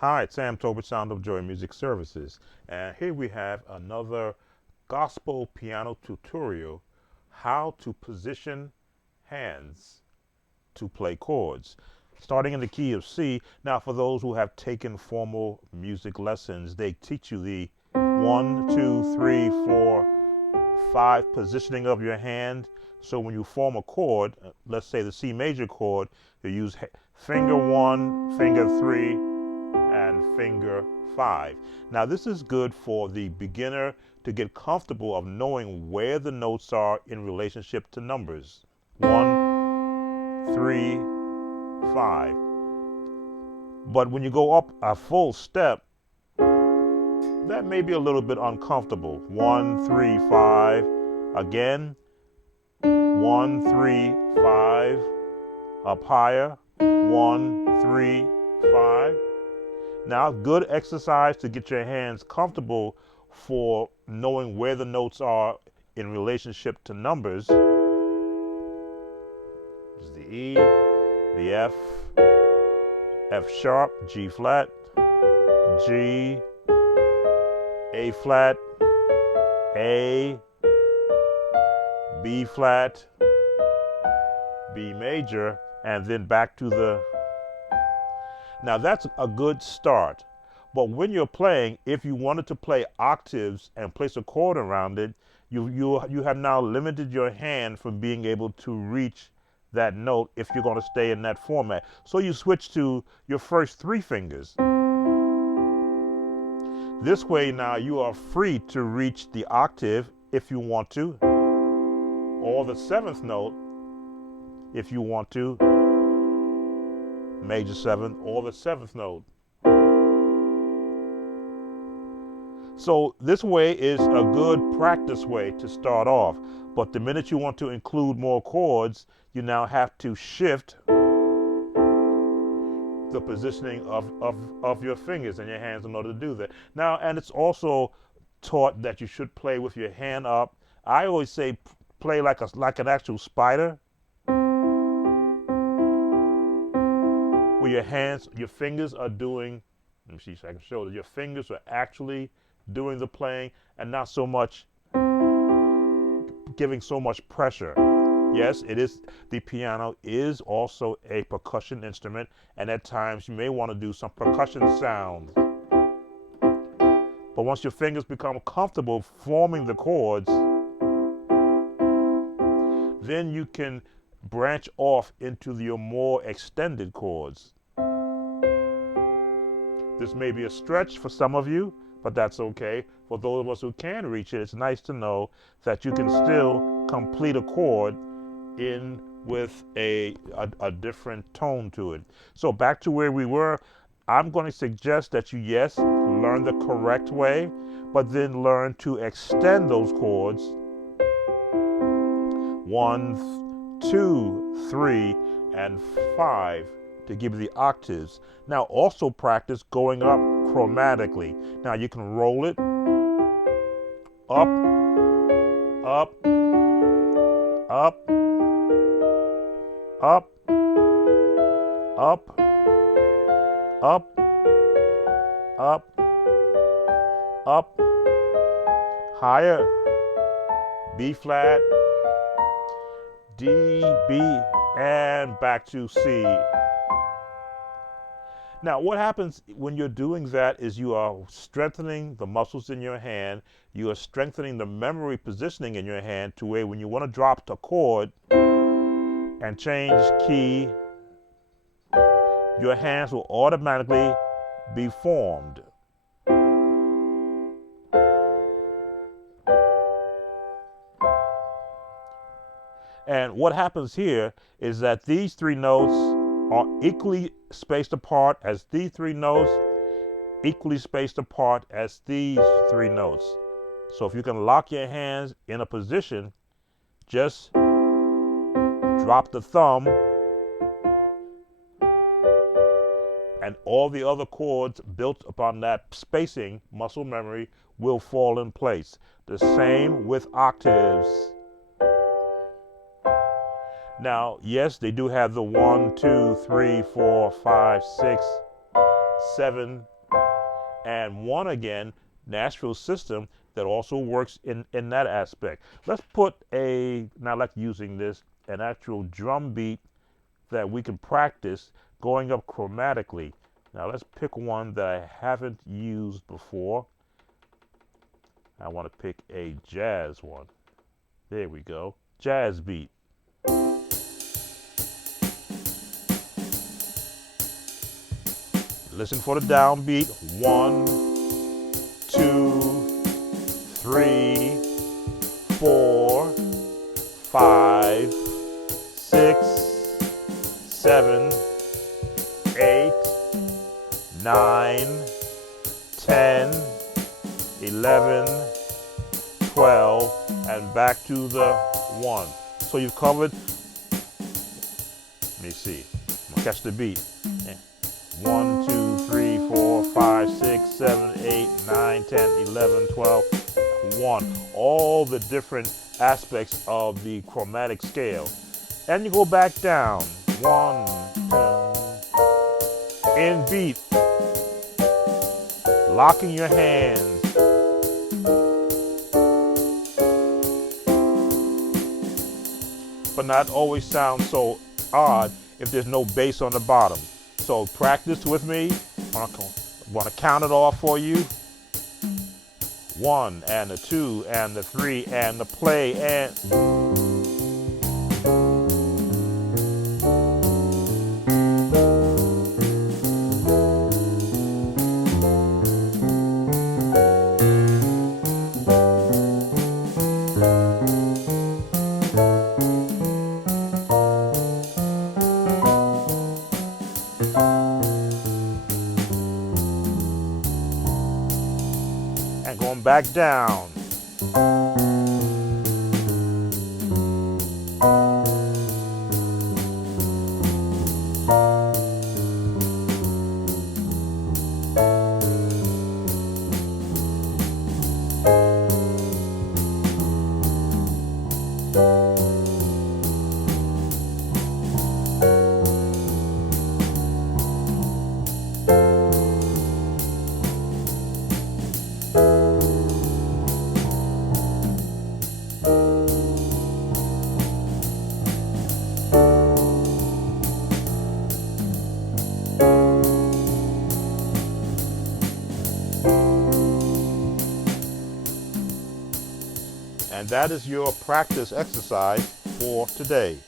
Hi, it's Sam Tobert, Sound of Joy Music Services. And here we have another gospel piano tutorial, how to position hands to play chords. Starting in the key of C. Now, for those who have taken formal music lessons, they teach you the 1, 2, 3, 4, 5 positioning of your hand. So when you form a chord, let's say the C major chord, you use finger 1, finger 3, and finger 5. Now this is good for the beginner to get comfortable of knowing where the notes are in relationship to numbers. 1, 3, 5. But when you go up a full step, that may be a little bit uncomfortable. 1, 3, 5. Again, 1, 3, 5. Up higher. 1, 3, 5. Now, good exercise to get your hands comfortable for knowing where the notes are in relationship to numbers. This is the E, the F, F sharp, G flat, G, A flat, A, B flat, B major, and then back to the. Now that's a good start. But when you're playing, if you wanted to play octaves and place a chord around it, you have now limited your hand from being able to reach that note if you're going to stay in that format. So you switch to your first 3 fingers. This way now you are free to reach the octave if you want to, or the 7th note if you want to, major 7th, or the 7th note. So this way is a good practice way to start off. But the minute you want to include more chords, you now have to shift the positioning of your fingers and your hands in order to do that. Now, and it's also taught that you should play with your hand up. I always say play like an actual spider, where your fingers are doing. Let me see if I can show that your fingers are actually doing the playing and not so much giving so much pressure. Yes, it is. The piano is also a percussion instrument, and at times you may want to do some percussion sounds. But once your fingers become comfortable forming the chords, then you can branch off into your more extended chords. This may be a stretch for some of you, but that's okay. For those of us who can reach it, it's nice to know that you can still complete a chord in with a different tone to it. So back to where we were, I'm going to suggest that you, yes, learn the correct way, but then learn to extend those chords. 1, 2, 3, and 5 to give you the octaves. Now also practice going up chromatically. Now you can roll it up, up, up, up, up, up, up, up, higher, B flat, D, B, and back to C. Now, what happens when you're doing that is you are strengthening the muscles in your hand. You are strengthening the memory positioning in your hand to where when you want to drop the chord and change key, your hands will automatically be formed. And what happens here is that these 3 notes are equally spaced apart as these 3 notes, equally spaced apart as these 3 notes. So if you can lock your hands in a position, just drop the thumb and all the other chords built upon that spacing, muscle memory, will fall in place. The same with octaves. Now, yes, they do have the 1, 2, 3, 4, 5, 6 7, and 1 again, Nashville system that also works in that aspect. Let's put now I like using this, an actual drum beat that we can practice going up chromatically. Now let's pick one that I haven't used before. I want to pick a jazz one. There we go. Jazz beat. Listen for the downbeat. 1, 2, 3, 4, 5, 6, 7, 8, 9, 10, 11, 12, and back to the 1. So you've covered, let me see, I'm gonna catch the beat. 1, 2, 3, 4, 5, 6, 7, 8, 9, 10, 11, 12, 1. All the different aspects of the chromatic scale. And you go back down. 1, 2. In beat. Locking your hands. But not always sound so odd if there's no bass on the bottom. So practice with me. I want to count it off for you. 1 and the 2 and the 3 and the play and going back down. And that is your practice exercise for today.